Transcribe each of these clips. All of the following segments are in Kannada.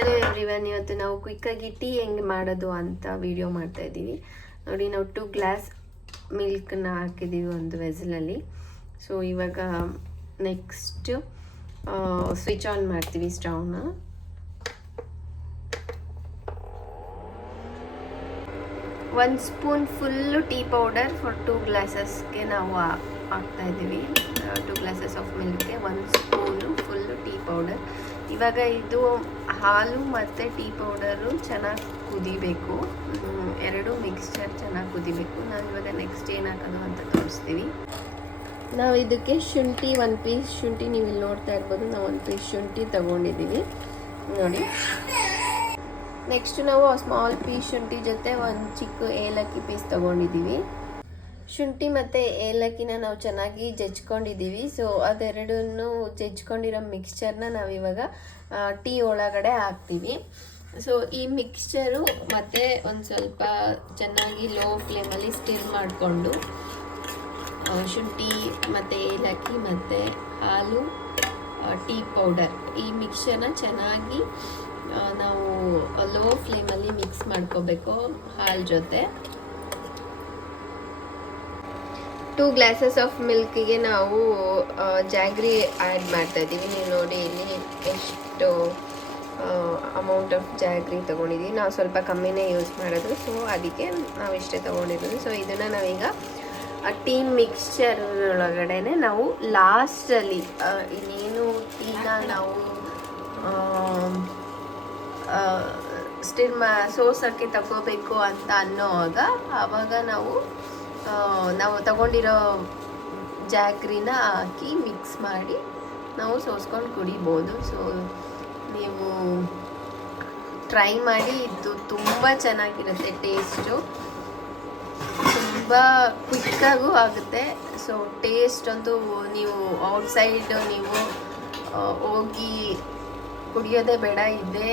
ಹಲೋ ಎವ್ರಿವನ್, ಇವತ್ತು ನಾವು ಕ್ವಿಕ್ಕಾಗಿ ಟೀ ಹೆಂಗೆ ಮಾಡೋದು ಅಂತ ವಿಡಿಯೋ ಮಾಡ್ತಾ ಇದ್ದೀವಿ. ನೋಡಿ, ನಾವು 2 ಗ್ಲಾಸ್ ಮಿಲ್ಕನ್ನ ಹಾಕಿದ್ದೀವಿ ಒಂದು ವೆಸಲಲ್ಲಿ. ಸೊ ಇವಾಗ ನೆಕ್ಸ್ಟ್ ಸ್ವಿಚ್ ಆನ್ ಮಾಡ್ತೀವಿ ಸ್ಟವ್ನ. ಒಂದು spoon full tea powder for 2 ಗ್ಲಾಸಸ್ಗೆ ನಾವು ಹಾಕ್ತಾ ಇದ್ದೀವಿ. 2 ಗ್ಲಾಸಸ್ ಆಫ್ ಮಿಲ್ಕ್ಗೆ 1 ಸ್ಪೂನು ಫುಲ್ಲು ಟೀ ಪೌಡರ್. ಇವಾಗ ಇದು ಹಾಲು ಮತ್ತು ಟೀ ಪೌಡರು ಚೆನ್ನಾಗಿ ಕುದಿಬೇಕು, ಎರಡು ಮಿಕ್ಸ್ಚರ್ ಚೆನ್ನಾಗಿ ಕುದಿಬೇಕು. ನಾನು ಇವಾಗ ನೆಕ್ಸ್ಟ್ ಏನು ಹಾಕೋದು ಅಂತ ತೋರಿಸ್ತೀವಿ. ನಾವು ಇದಕ್ಕೆ ಶುಂಠಿ 1 ಪೀಸ್ ಶುಂಠಿ, ನೀವು ಇಲ್ಲಿ ನೋಡ್ತಾ ಇರ್ಬೋದು, ನಾವು 1 ಪೀಸ್ ಶುಂಠಿ ತೊಗೊಂಡಿದ್ದೀವಿ ನೋಡಿ. ನೆಕ್ಸ್ಟ್ ನಾವು ಸ್ಮಾಲ್ ಪೀಸ್ ಶುಂಠಿ ಜೊತೆ 1 ಚಿಕ್ಕ ಏಲಕ್ಕಿ ಪೀಸ್ ತೊಗೊಂಡಿದ್ದೀವಿ. ಶುಂಠಿ ಮತ್ತು ಏಲಕ್ಕಿನ ನಾವು ಚೆನ್ನಾಗಿ ಜಜ್ಕೊಂಡಿದ್ದೀವಿ. ಸೊ ಅದೆರಡನ್ನು ಜಜ್ಕೊಂಡಿರೋ ಮಿಕ್ಸ್ಚರ್ನ ನಾವಿವಾಗ ಟೀ ಒಳಗಡೆ ಹಾಕ್ತೀವಿ. ಸೊ ಈ ಮಿಕ್ಸ್ಚರು ಮತ್ತು ಒಂದು ಸ್ವಲ್ಪ ಚೆನ್ನಾಗಿ ಲೋ ಫ್ಲೇಮಲ್ಲಿ ಸ್ಟಿರ್ ಮಾಡಿಕೊಂಡು ಶುಂಠಿ ಮತ್ತು ಏಲಕ್ಕಿ ಮತ್ತು ಹಾಲು, ಟೀ ಪೌಡರ್, ಈ ಮಿಕ್ಸ್ಚರ್ನ ಚೆನ್ನಾಗಿ ನಾವು ಲೋ ಫ್ಲೇಮಲ್ಲಿ ಮಿಕ್ಸ್ ಮಾಡ್ಕೋಬೇಕು ಹಾಲು ಜೊತೆ. 2 ಗ್ಲಾಸಸ್ ಆಫ್ ಮಿಲ್ಕಿಗೆ ನಾವು ಜಾಗ್ರಿ ಆ್ಯಡ್ ಮಾಡ್ತಾ ಇದ್ದೀವಿ. ನೀವು ನೋಡಿ ಇಲ್ಲಿ ಎಷ್ಟು ಅಮೌಂಟ್ ಆಫ್ ಜಾಗ್ರಿ ತೊಗೊಂಡಿದ್ದೀವಿ. ನಾವು ಸ್ವಲ್ಪ ಕಮ್ಮಿನೇ ಯೂಸ್ ಮಾಡೋದು, ಸೊ ಅದಕ್ಕೆ ನಾವು ಇಷ್ಟೇ ತೊಗೊಂಡಿರೋದು. ಸೊ ಇದನ್ನು ನಾವೀಗ ಟೀ ಮಿಕ್ಸ್ಚರ್ ಒಳಗಡೆ ನಾವು ಲಾಸ್ಟಲ್ಲಿ ಇನ್ನೇನು ಟೀನ ನಾವು ಸೋಸೋಕ್ಕೆ ತಗೋಬೇಕು ಅಂತ ಅನ್ನೋವಾಗ ಆವಾಗ ನಾವು ತಗೊಂಡಿರೋ ಜಾಗ್ರಿನ ಹಾಕಿ ಮಿಕ್ಸ್ ಮಾಡಿ ನಾವು ಸೋಸ್ಕೊಂಡು ಕುಡಿಬೋದು. ಸೊ ನೀವು ಟ್ರೈ ಮಾಡಿ, ಇದು ತುಂಬ ಚೆನ್ನಾಗಿರುತ್ತೆ. ಟೇಸ್ಟು ತುಂಬ ಕ್ವಿಕ್ಕಾಗೂ ಆಗುತ್ತೆ. ಸೊ ಟೇಸ್ಟ್ ಅಂತೂ ನೀವು ಔಟ್ಸೈಡ್ ನೀವು ಹೋಗಿ ಕುಡಿಯೋದೇ ಬೇಡ, ಇದೇ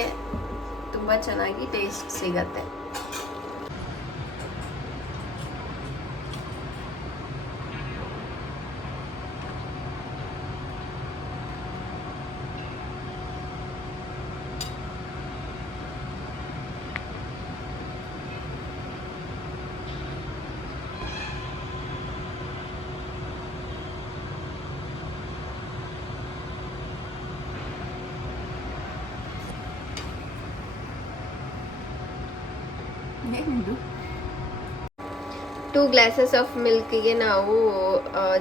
ತುಂಬ ಚೆನ್ನಾಗಿ ಟೇಸ್ಟ್ ಸಿಗತ್ತೆ. ಏನಿದು? 2 ಗ್ಲಾಸಸ್ ಆಫ್ ಮಿಲ್ಕಿಗೆ ನಾವು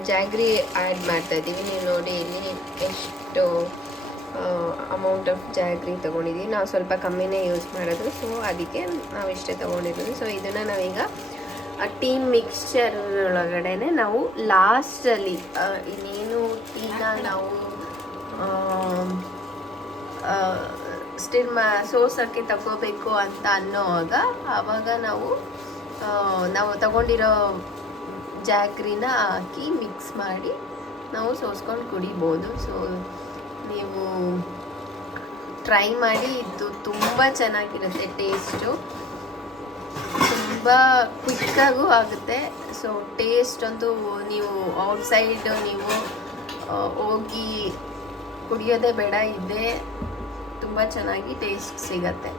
ಜಾಗ್ರಿ ಆ್ಯಡ್ ಮಾಡ್ತಾ ಇದ್ದೀವಿ. ನೀವು ನೋಡಿ ಇಲ್ಲಿ ಎಷ್ಟು ಅಮೌಂಟ್ ಆಫ್ ಜಾಗ್ರಿ ತೊಗೊಂಡಿದ್ದೀವಿ. ನಾವು ಸ್ವಲ್ಪ ಕಮ್ಮಿನೇ ಯೂಸ್ ಮಾಡೋದು, ಸೊ ಅದಕ್ಕೆ ನಾವು ಇಷ್ಟೇ ತೊಗೊಂಡಿರೋದು. ಸೊ ಇದನ್ನು ನಾವೀಗ ಟೀ ಮಿಕ್ಸ್ಚರ್ ಒಳಗಡೆ ನಾವು ಲಾಸ್ಟಲ್ಲಿ ಇನ್ನೇನು ಟೀನ ನಾವು ಸೋಸೋಕ್ಕೆ ತಗೋಬೇಕು ಅಂತ ಅನ್ನೋವಾಗ ಆವಾಗ ನಾವು ತಗೊಂಡಿರೋ ಜಾಗ್ರಿನ ಹಾಕಿ ಮಿಕ್ಸ್ ಮಾಡಿ ನಾವು ಸೋಸ್ಕೊಂಡು ಕುಡಿಬೋದು. ಸೊ ನೀವು ಟ್ರೈ ಮಾಡಿ, ಇದು ತುಂಬ ಚೆನ್ನಾಗಿರುತ್ತೆ. ಟೇಸ್ಟು ತುಂಬ ಕ್ವಿಕ್ಕಾಗೂ ಆಗುತ್ತೆ. ಸೊ ಟೇಸ್ಟ್ ಅಂತೂ ನೀವು ಔಟ್ಸೈಡ್ ನೀವು ಹೋಗಿ ಕುಡಿಯೋದೇ ಬೇಡ, ಇದೇ ತುಂಬ ಚೆನ್ನಾಗಿ ಟೇಸ್ಟ್ ಸಿಗತ್ತೆ.